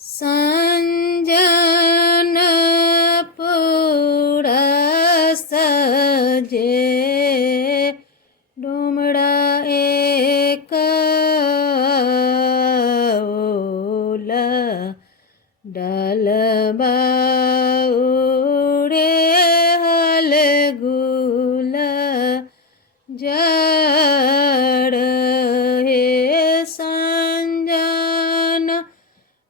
संजन पूरा सजे डुमड़ा एक ओला डलबा उड़े हलगुल जड़ हे संजन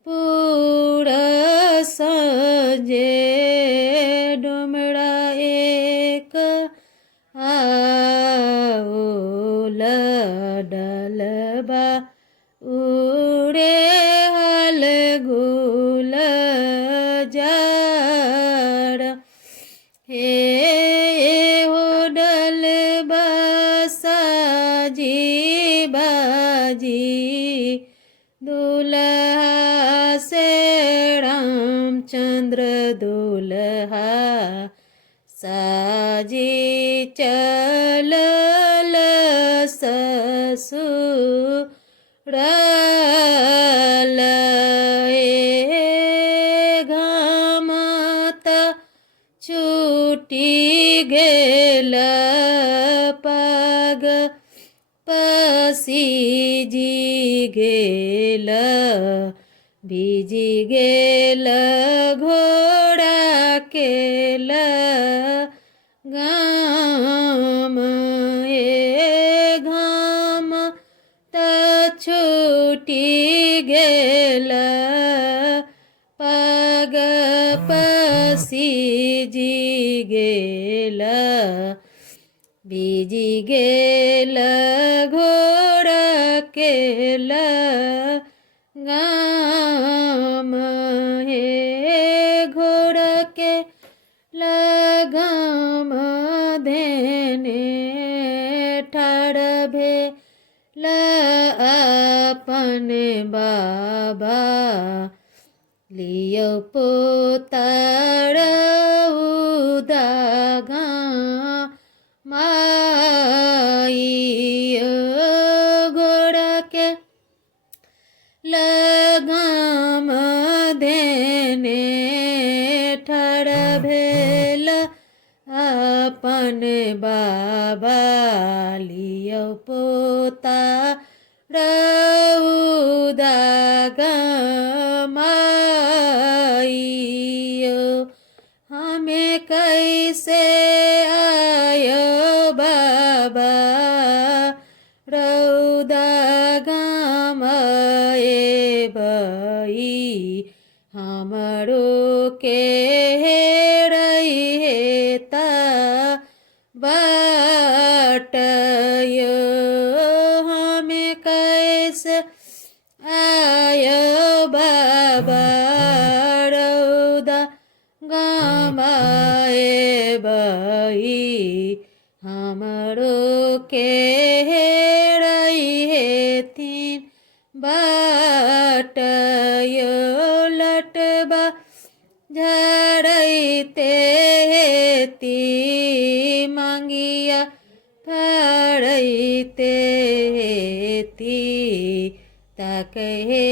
पूरा सजे डुमड़ा एक आउला डलबा उड़े हलगुल जड़ हे हो डलबा साजी बाजी दुल्हा से रामचंद्र दुल्हा साजी चलल ससुराल घामत छूटी गेल पग पसीजी गेल भीजी गेल घोड़ा केल घाम घाम त छूटी गेल पग पसीजी गेल भीजी गेल घोड़ा केल गाम घोड़ा के लगाम देने ठाड़ भेल अपन बाबा लियो पोताड़ उदागा माइयो घोड़ा के लगाम देने ठाड़ भेल अपन बाबा लियो पोता रउदागा माइयो हमें कैसे आयो बाबा रउदागा माए बई हमरो के रही हेता बाटयो हमें कैसे आयो बाबा रउदा गमाए बई हमरो के रही हेथिन बाटयो लटबा झड़ते हेती मांगिया फड़ते हेती तकहे